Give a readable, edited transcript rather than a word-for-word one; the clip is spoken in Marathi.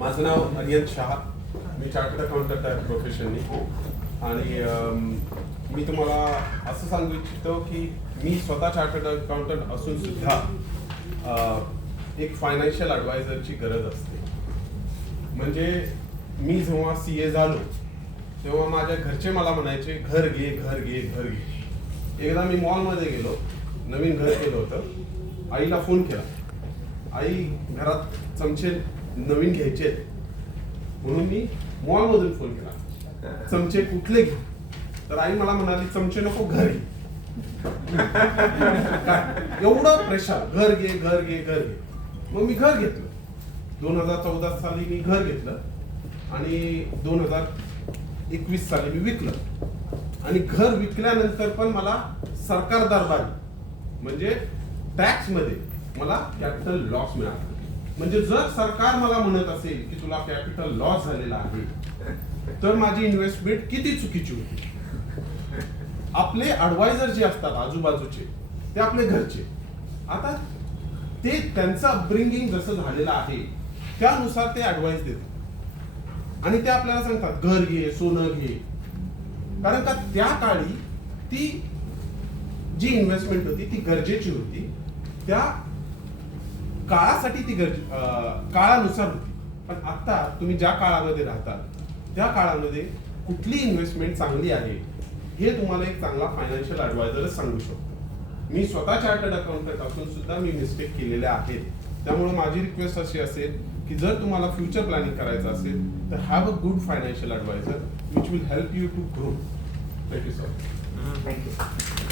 माझं नाव अरियन शहा. मी चार्टर्ड अकाउंटंट आहे प्रोफेशननी. आणि मी तुम्हाला असं सांगू इच्छितो की मी स्वतः चार्टर्ड अकाउंटंट असून सुद्धा एक फायनान्शियल ॲडवायझरची गरज असते. म्हणजे मी जेव्हा CA झालो तेव्हा माझ्या घरचे मला म्हणायचे घर घे घर घे घर घे. एकदा मी मॉलमध्ये गेलो, नवीन घर केलं होतं. आईला फोन केला, आई घरात चमचे नवीन घ्यायचे म्हणून मी मॉलमधून फोन केला, चमचे कुठले घे? तर आई मला म्हणाली चमचे नको, घर घे. एवढं प्रेशर, घर घे घर घे घर घे. मग मी घर घेतलं. 2014 साली मी घर घेतलं आणि 2021 साली मी विकलं. आणि घर विकल्यानंतर पण मला सरकार दरबारी म्हणजे टॅक्स मध्ये मला कॅपिटल लॉस मिळाला. म्हणजे जर सरकार मला म्हणत असेल की तुला कॅपिटल लॉस झालेला आहे तर माझी इन्व्हेस्टमेंट किती चुकीची होती. आपले ॲडवायझर जे असतात आजूबाजूचे ते आपले घरचे, आता ते त्यांचं अपब्रिंगिंग जसं झालेलं आहे त्यानुसार ते ॲडवाइस देतात आणि ते आपल्याला सांगतात घर घे सोनं घे. कारण का त्या काळी ती जी इन्व्हेस्टमेंट होती ती गरजेची होती, त्या काळासाठी ती काळानुसार होती. पण आता तुम्ही ज्या काळामध्ये राहतात त्या काळामध्ये कुठली इन्व्हेस्टमेंट चांगली आहे हे तुम्हाला एक चांगला फायनान्शियल ॲडवायझरच सांगू शकतो. मी स्वतः चार्टर्ड अकाउंटंट असून सुद्धा मी मिस्टेक केलेल्या आहेत. त्यामुळे माझी रिक्वेस्ट अशी असेल की जर तुम्हाला फ्युचर प्लॅनिंग करायचं असेल तर have a good financial adviser which will help you to grow. Thank you sir. Thank you.